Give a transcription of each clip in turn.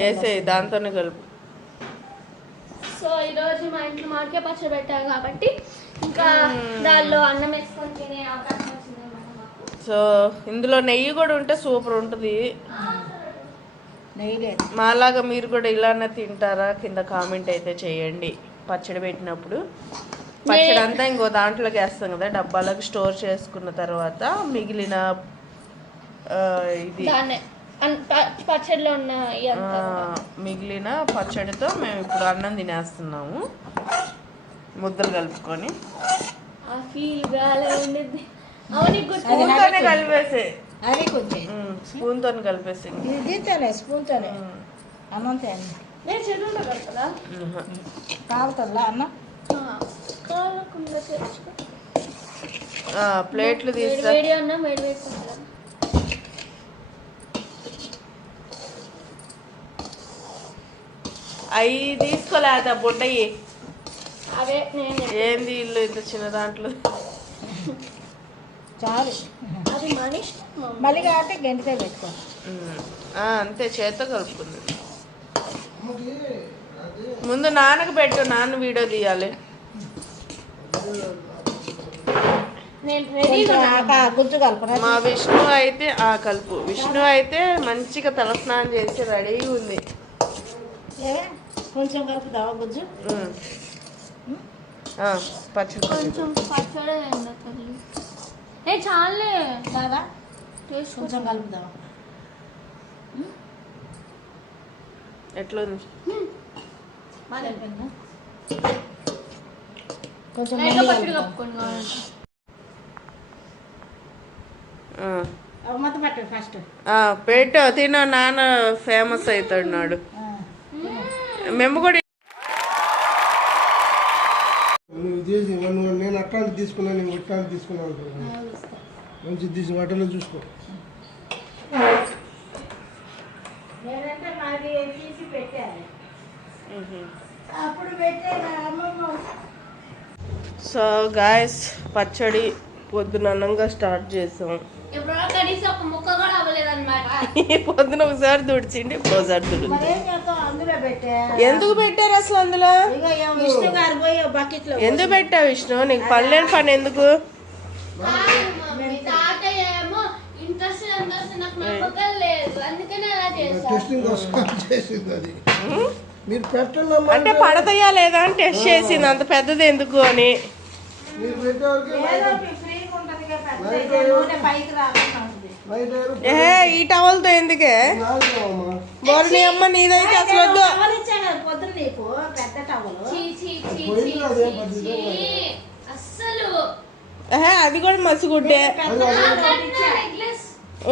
వేసే దాంతోనే కలుపు. సో ఈరోజు మా ఇంట్లో మామిడికాయ పచ్చడి పెట్టారు కాబట్టి ఇంకా దానిలో అన్నం వేసుకొని తినే అవకాశం వచ్చింది సో ఇందులో నెయ్యి కూడా ఉంటే సూపర్ ఉంటుంది. మాలాగా మీరు కూడా ఇలానే తింటారా? కింద కామెంట్ అయితే చేయండి. పచ్చడి పెట్టినప్పుడు. పచ్చడి అంతా ఇంకో దాంట్లోకి వేస్తాం కదా డబ్బాలకు స్టోర్ చేసుకున్న తర్వాత మిగిలిన ఇది. దాన్నే. అన్- ప- పచ్చడిలో ఉన్న మిగిలిన పచ్చడితో మేము ఇప్పుడు అన్నం తినేస్తున్నాము. ముద్దలు కలుపుకొని. ఆ ఫీల్ గాలే ఉండిద్ది. అవును గుర్తు స్పూన్తోనే కలిపేసి. అది కొంచెం స్పూన్తో కలిపేసి. ఇది దీంతోనే స్పూన్తోనే. నేను చెరువులో కడతా అన్న? ప్లేట్లు వేడి తీసుకురా వేడి అన్నం వేడి వేడి తింటాను. అవి తీసుకోలేదా బుడ్డయి అవే నేను ఏంది ఇల్లు ఇంత చిన్న దాంట్లో? చాలు. అది మనిషి మళ్ళీ కాబట్టి గంటతో పెట్టుకో. ఉమ్. ఆ, అంతే చేత్తో కలుపుకుంది. ముందు నాన్నకు పెట్టు నాన్న వీడియో తీయాలి. నేను రెడీగా గుజ్జు మా విష్ణు అయితే ఆ కలుపు. విష్ణు అయితే మంచిగా తలస్నానం చేసి రెడీగా ఉంది? కొంచెం కలుపుదావా గుజ్జు పచ్చడి. కొంచెం. పచ్చడి ఏ చాలే కాదా టేస్ట్ కొంచెం కలుపుదావా ఎట్లా? కొంచెం పట్టు ఫస్ట్. ఆ, పెట్టు తిను నాన్న ఫేమస్ అవుతాడు నాడు మేము కూడా నువ్వు చేసి నువ్వు నేను అట్లాంటి తీసుకున్నాను నేను ఇట్లాంటి తీసుకున్నాను మంచి తీసి వాటిలో చూసుకో. నేనంటే మాది తీసి పెట్టాను. అప్పుడు పెట్టాను అమ్మమ్మ. సో గాయస్ పచ్చడి పొద్దునన్నంగా స్టార్ట్ చేసాం. ఎప్పుడో కనీసం ఒక ముక్క కూడా అవ్వలేదు అనమాట ఈ పొద్దున ఒకసారి తుడిచిండి ఇప్పుడు ఒకసారి తుడి పెట్టా. ఎందుకు పెట్టారు అసలు అందులో? విష్ణు గారు పోయి బకెట్లో ఎందుకు పెట్టావు విష్ణు? నీకు పనిలేని పని ఎందుకు? మీరు పెట్టండి అంటే పడతాయా లేదా అని టెస్ట్ చేసింది. అంత పెద్దది ఎందుకు అని. మీరు ఏ ఈ టవల్తో ఎందుకే? నాలుగమ్మా బోర్ని అమ్మ నీదైతే అసలు వద్దు. టవల్ ఇచ్చా కదా పొద్దున నీకు పెద్ద టవల్. చీ చీ చీ పోయింది చీ అదే కూడా మసిగుడ్డే.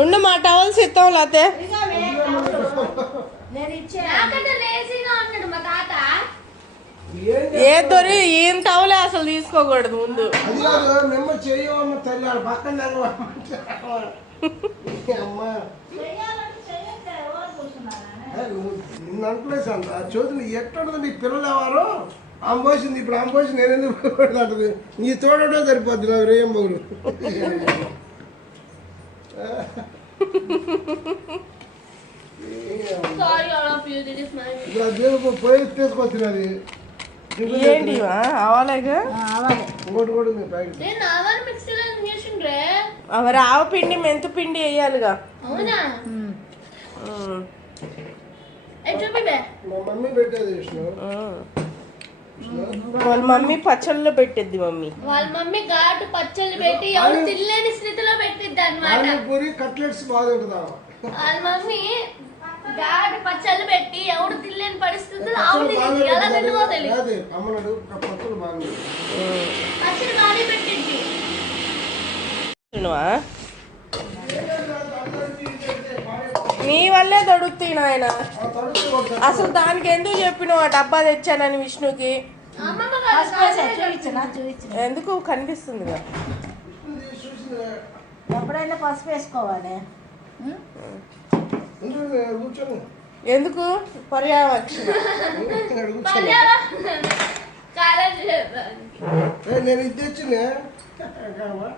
ఉండు మా టవల్స్ ఇస్తాం లేతే. టవల్. ఏ దొరి ఈయన టవలే అసలు తీసుకోకూడదు ముందు. అమ్మా. అంటలేదు అంట చదువు ఎట్టుండదు నీ పిల్లలు ఎవరు? ఆమె పోసింది ఇప్పుడు ఆమె పోసి నేను ఎందుకు నీ తోడటో సరిపోద్ది నాకు రేయం బగులు ఇప్పుడు ఆ దేవుడు పోయి తీసుకొచ్చినది ఏంటి చేసిండ్రే? అవి ఆవ పిండి మెంతు పిండి వేయాలిగా. వాళ్ళ మమ్మీ పచ్చళ్ళలో పెట్టిద్ది మమ్మీ. వాళ్ళ మమ్మీ ఘాటు పచ్చళ్ళు పెట్టి ఎవరు తినలేని స్థితిలో పెట్టిద్ది అనమాట పానీపూరి కట్లెట్స్ బాగుంటుందా వాళ్ళ మమ్మీ ఘాటు పచ్చళ్ళు పెట్టి ఎవడు తినలేని పరిస్థితుల్లో ఆవిడ. ఎలా తింటుందో తెలియదు అదే అమ్మనాడు పచ్చడి బాగానే పెట్టింది? నీ వల్లే దొడుకుతాయి నాయన. అసలు దానికి ఎందుకు చెప్పినావు ఆ డబ్బా తెచ్చానని విష్ణుకి? ఎందుకు కనిపిస్తుందిగా? ఎప్పుడైనా పసుపు వేసుకోవాలి. ఎందుకు? పర్యావక్షణ. నేను ఇది కావా?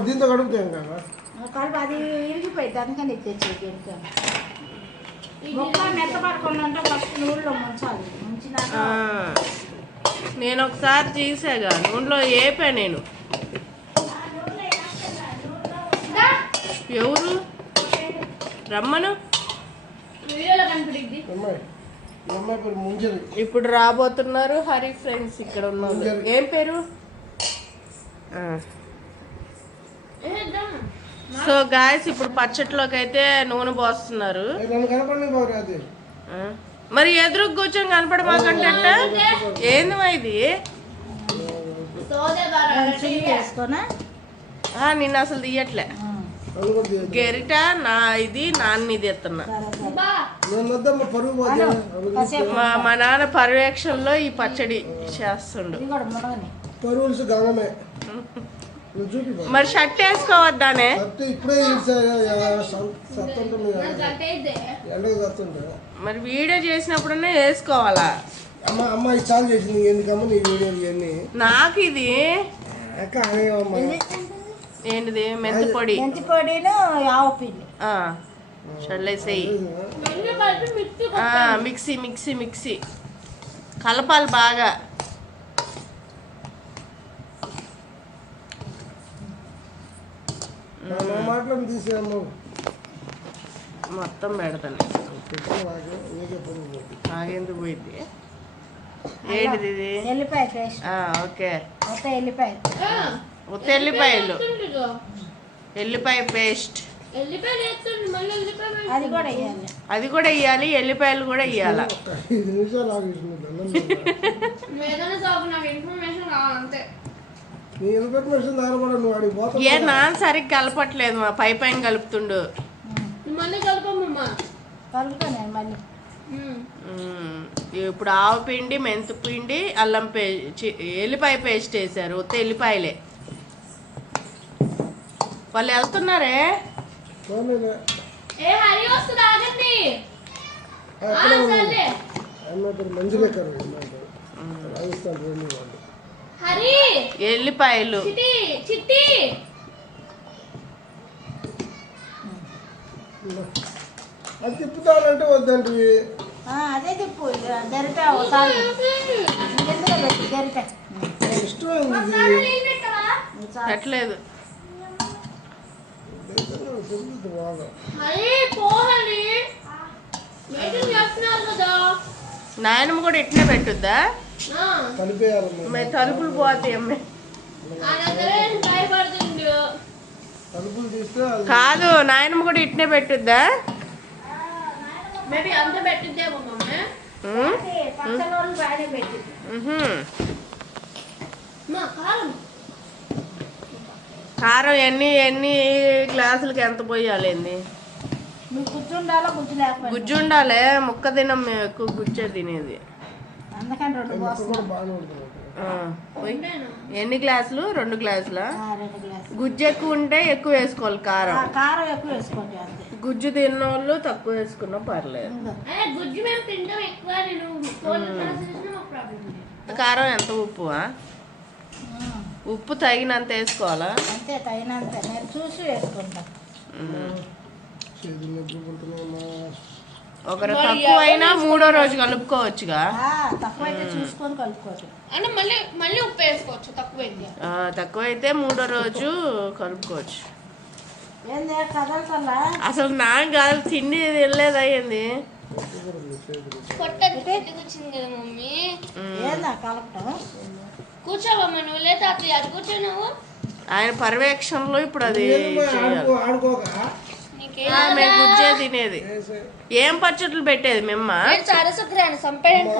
దీంతో కలుపు అది ఇరిగిపోయింది అందుకని మొక్క మెత్తపడకుండా అంటే ఫస్ట్ నూనెలో ముంచాలి. ముంచినాక ఆ, నేను ఒకసారి తీసాగా నూనెలో ఏపా నేను. ఎవరు? రమ్మను. ఇప్పుడు రాబోతున్నారు హరి ఫ్రెండ్స్ ఇక్కడ ఉన్నారు. ఏం పేరు. సో గాయస్ ఇప్పుడు పచ్చట్లోకి అయితే నూనె పోస్తున్నారు. మరి ఎదురు కూర్చొని కనపడమాకంటే ఏంది ఇది? నిన్ను అసలు తీయట్లే. గెరిట నా ఇది నాన్న ఇది ఎత్తున్నా. మా మా నాన్న పర్యవేక్షణలో ఈ పచ్చడి చేస్తుండు. మరి షర్ట్ వేసుకోవద్దానే? మరి వీడియో చేసినప్పుడనే వేసుకోవాలా? అమ్మ అమ్మ ఇది చాలు చేసింది ఎందుకమ్మ నీ వీడియోలు ఇవన్నీ? నాకు ఇది. అక్క అనేవమ్మ ఏంటిది? మెంతి పొడి మెంతి పొడిను ఆవు పిండి. ఆ, చల్లేసేయి మిక్సీ ఆ, మిక్సీ మిక్సీ మిక్సీ. కలపాలి బాగా. మొత్తం పెడతాను. నాగెందుకు పోయింది? ఏంటిది ఇది? ఓకే. ఉత్త ఎల్లిపాయలు. ఎల్లిపాయ పేస్ట్. అది కూడా వేయాలి. అది కూడా ఇవ్వాలి ఎల్లిపాయలు కూడా అడిగి ఏ నాన్న సరిగ్గా కలపట్లేదు మా పై పైన కలుపుతుండు. ఇప్పుడు ఆవు పిండి మెంతు పిండి అల్లం పే ఎల్లిపాయ పేస్ట్ వేసారు ఉత్త ఎల్లిపాయలే. వాళ్ళు వెళ్తున్నారే. ఏ హరి వస్తుంది? ఆగండి. హరి! ఎల్లిపాయలు. చిట్టి చిట్టి! అది తిప్పుతానంటే వద్దంటివి ఆ, అదే తిప్పు. గరిట ఒకసారి. ఒకసారి పెట్టలేదు. బాగా నాయనమ్మ కూడా ఇట్నే పెట్టుద్దా? తలుపులు పోతాయి అమ్మాయి కాదు నాయనమ్మ కూడా ఇట్నే పెట్టుద్దా? పెట్టిద్దేమో మమ్మీ మ్మ్? పచ్చడి వాళ్ళు బాగానే పెట్టి మ్హూ. మా కారం ఎన్ని ఎన్ని గ్లాసులకి ఎంత కూర్చుండాలో గుజ్జు ఉండాలే ముక్క తినం మేము ఎక్కువ గుజ్జే తినేది. ఎన్ని గ్లాసులు? రెండు గ్లాసులా? ఆ, రెండు గ్లాసులు. గుజ్జు ఎక్కువ ఉంటే ఎక్కువ వేసుకోవాలి కారం. ఆ, కారం ఎక్కువ వేసుకోండి అంతే. గుజ్జు తిన్న వాళ్ళు తక్కువ వేసుకున్నా పర్లేదు. గుజ్జు మేము తింటాం ఎక్కువ. కారం ఎంత ఉప్పువా? ఉమ్, ఉప్పు తగినంత వేసుకోవాలా? అంతే తగినంత. నేను చూసి వేసుకుంటా. ఒకరు తక్కువ అయినా మూడో రోజు కలుపుకోవచ్చుగా? ఆ, తక్కువైతే చూసుకొని కలుపుకోవచ్చు. అంటే మళ్ళీ మళ్ళీ ఉప్పు వేసుకోవచ్చు తక్కువైంది ఆ, తక్కువ అయితే మూడో రోజు కలుపుకోవచ్చు. అసలు నాకు కాదు తిండి వెళ్ళలేదు అయ్యింది పొట్ట వచ్చింది కదా మమ్మీ. ఏందా కలపటం? కూర్చోవమ్మా నువ్వు అటు కూర్చో నువ్వు. ఆయన పర్యవేక్షణలో ఇప్పుడు అది ఎందుకు చేయాలి ఆడుకో ఆడుకోక? నీకేం ఆ, మేము గుజ్జే తినేది. ఏం పచ్చట్లు పెట్టేది మేమ్మ? సంపేయడానికి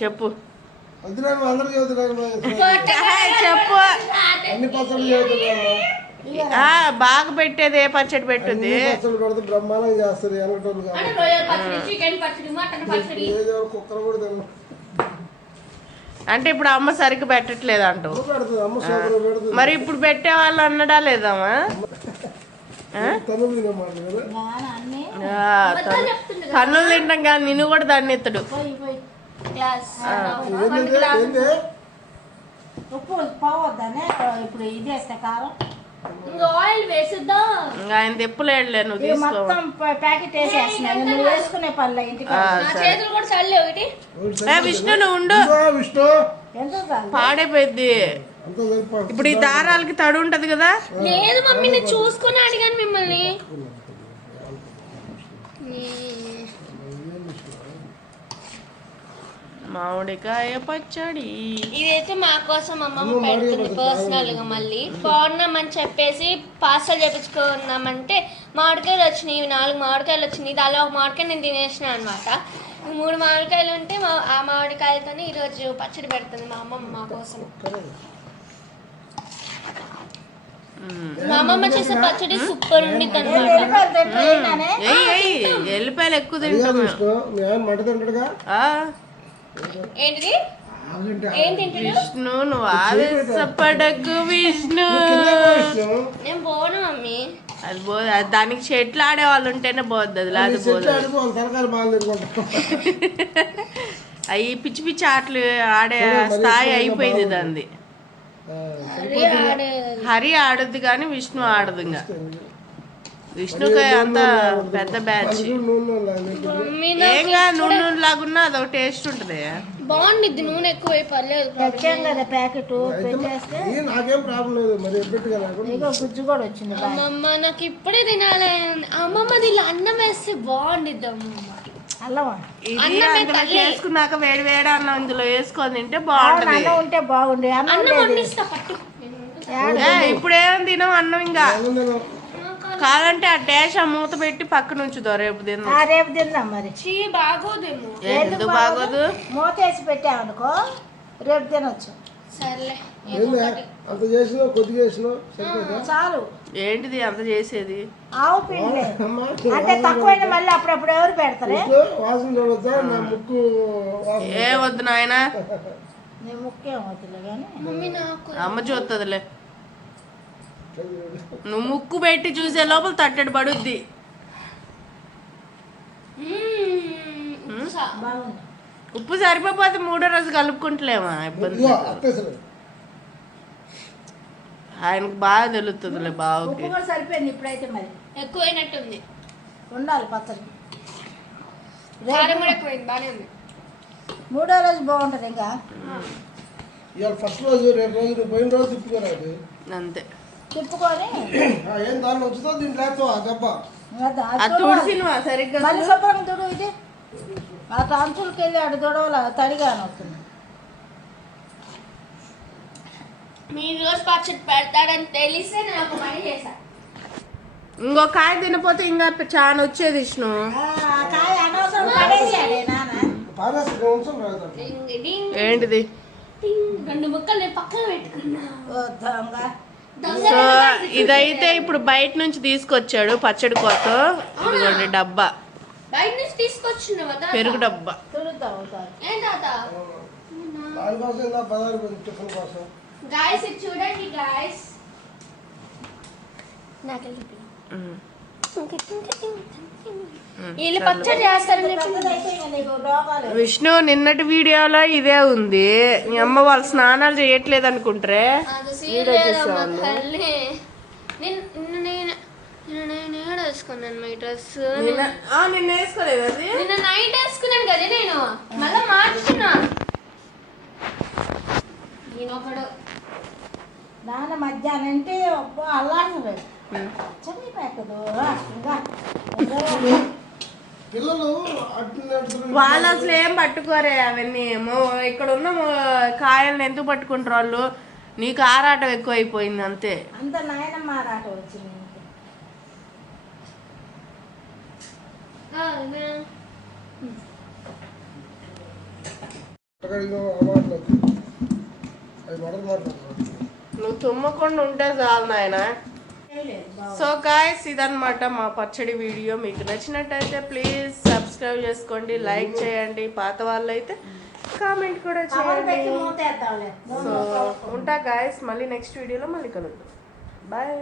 చెప్పు. చెప్పు. బాగా పెట్టేది ఏ పచ్చడి పెడితే బ్రహ్మాండంగా చేస్తారు అంటే ఇప్పుడు అమ్మ సరిగ్గా పెట్టట్లేదు అంటూ మరి ఇప్పుడు పెట్టే వాళ్ళు అన్నడా లేదమ్మా కన్నులు తింటాం కానీ నిన్ను కూడా దాన్ని ఎత్తుడు పోయి పోయి క్లాస్ ఏంది ఏంది ఉప్పు పోవద్దానే ఇప్పుడు ఇది వేస్తే కారం ఇంకా ఆయన తెప్పులేడులే నువ్వు తీసుకో. మొత్తం ప్యాకెట్ వేసేస్తున్నాను నువ్వు వేసుకునే పనులే ఇంటికి ఆ, నా సరే. చేతులు కూడా చల్లే ఒకటి. ఏ విష్ణు నువ్వు ఉండు. విష్ణు. పాడైపోయింది ఇప్పుడు ఈ దారాలకి తడి ఉంటది కదా? లేదు మమ్మీ నేను చూసుకుని అడిగాను మిమ్మల్ని. మామిడికాయ పచ్చడి. ఇదైతే మా కోసం అమ్మమ్మ పెడుతుంది పర్సనల్గా మళ్ళీ. బాగున్నామని చెప్పేసి పార్సల్ చేపించుకున్నామంటే మామిడికాయలు వచ్చినాయి ఇవి నాలుగు మామిడికాయలు వచ్చినాయి. దానిలో ఒక మామిడికాయ నేను తినేసిన అనమాట మూడు మామిడికాయలు ఉంటే మా ఆ మామిడికాయలతోనే ఈరోజు పచ్చడి పెడుతుంది మా అమ్మమ్మ మా కోసం. మా అమ్మమ్మ చేసే పచ్చడి సూపర్ ఉండిద్ది అనమాట ఎల్లిపాయలు ఎక్కువ తింటాం ఏంటిది? విష్ణు నువ్వు ఆవేశపడకు విష్ణు. విష్ణు. నేను పోను మమ్మీ. అది పో అది దానికి చెట్లు ఆడే వాళ్ళు ఉంటేనే పోద్ది అది లేదు అవి పిచ్చి పిచ్చి ఆటలు ఆడే స్థాయి అయిపోయింది దాన్ని హరి ఆడుద్ది కానీ విష్ణు ఆడదు ఇంకా. విష్ణుకి అంత పెద్ద బ్యాచ్ నూనె లాగా. మమ్మీ ఏంగా నూనె నూనె లాగున్నా అదొక టేస్ట్ ఉంటుంది. బాగుండిద్ది నూనె ఎక్కువ పర్లేదు తెచ్చాం కదా ప్యాకెట్ పెట్టేస్తే నాకేం ప్రాబ్లం లేదు మరి నాకు. ఇగో గుజ్జు కూడా వచ్చింది బాగా. అమ్మమ్మ నాకు ఇప్పుడే తినాలి. ఉంది. అమ్మమ్మ దీనిలో అన్నం వేస్తే బాగుండిద్ది అమ్మమ్మ. చేసుకున్నాక వేడి వేడి అన్నం ఇందులో వేసుకొని తింటే బాగుంటది. అన్నం ఉంటే బాగుండే. అన్నం పట్టు. ఏ, ఇప్పుడేం తినం అన్నం ఇంకా. కాదంటే ఆ డాష్ ఆ మూత పెట్టి పక్కన ఉంచుదో రేపు తిందాం ఆ, రేపు తిందాం మరి. చీ బాగోదేమో. ఏ, ఎందుకు బాగోదు? మూత వేసి పెట్టామనుకో రేపు తినొచ్చు. సర్లే అంత కొద్దిగా చాలు. ఏంటిది అంత చేసేది? ఆవు పిండి. అమ్మా అంటే తక్కువైన మళ్ళీ అప్పుడప్పుడు ఎవరు పెడతారే విష్ణు, వాసన చూడొద్దా నా ముక్కు వాసన ఏ వద్దు నాయన. నీ ముఖ్యం అవుతుంది కానీ మమ్మీ నాకు. అమ్మ చూస్తుందిలే నువ్వు ముక్కు పెట్టి చూసే లోపల తట్టడి పడుద్ది. ఉప్పు సరిపోతే మూడో రోజు కలుపుకుంటలేమా? ఇబ్బంది. ఆయనకు బాగా తెలుస్తుందిలే బావకి. సరిపోయింది ఇప్పుడైతే మరి. ఎక్కువైనట్టుంది. ఉండాలి పచ్చడి. కారం కూడా ఎక్కువైంది బాగానే ఉంది. మూడో రోజు బాగుంటుంది ఇంకా. ఇవాళ ఫస్ట్ రోజు రేపు రోజు పోయిన రోజు తిప్పుకోరాదు అంతే. తిప్పుకొని ఆ, ఏం దాన్ని వచ్చుతో దీన్ని లేస్తావు ఆ దెబ్బ. అది అది తుడవాలి. తుడిసినవా సరిగ్గా మళ్ళీ శుభ్రంగా తుడు ఇది. అటు అంచులకి వెళ్ళి అటు తుడవల తడిగా వస్తుంది మీరు రోజు పచ్చడి పెడతాడని తెలిస్తే నేను ఒక పని చేశా. ఇంకో కాయ తినపోతే ఇంకా చాలా వచ్చేది విష్ణు. ఆ, కాయ అనవసరం పడేసాడే నాన్న. ఏంటిది. రెండు ముక్కలు నేను పక్కన పెట్టుకున్నా. సో ఇదైతే ఇప్పుడు బయట నుంచి తీసుకొచ్చాడు పచ్చడి కోసం ఇదిగోండి డబ్బా. బయట నుంచి? పెరుగు డబ్బా. చూడండి నీకు విష్ణు నిన్నటి వీడియోలో ఇదే ఉంది. మీ అమ్మ వాళ్ళు స్నానాలు చేయట్లేదు అనుకుంటారే? నిన్న నైట్ వేసుకున్నాను కదా నేను. మళ్ళీ నాన్న మధ్యాహ్నం అంటే ఇంకా. పిల్లలు వాళ్ళు అసలు ఏం పట్టుకోరే అవన్నీ. ఏమో ఇక్కడ ఉన్న కాయల్ని ఎందుకు పట్టుకుంటారు వాళ్ళు? నీకు ఆరాటం ఎక్కువ అయిపోయింది అంతే నాయనమ్మ వచ్చింది నువ్వు తుమ్మకుండా ఉంటే చాలు నాయన. సో గాయస్ ఇదన్నమాట మా పచ్చడి వీడియో. మీకు నచ్చినట్టయితే ప్లీజ్ సబ్స్క్రైబ్ చేసుకోండి లైక్ చేయండి. పాత వాళ్ళు అయితే కామెంట్ కూడా చేయండి సో ఉంటా గాయస్ మళ్ళీ నెక్స్ట్ వీడియోలో మళ్ళీ కలుద్దాం. బాయ్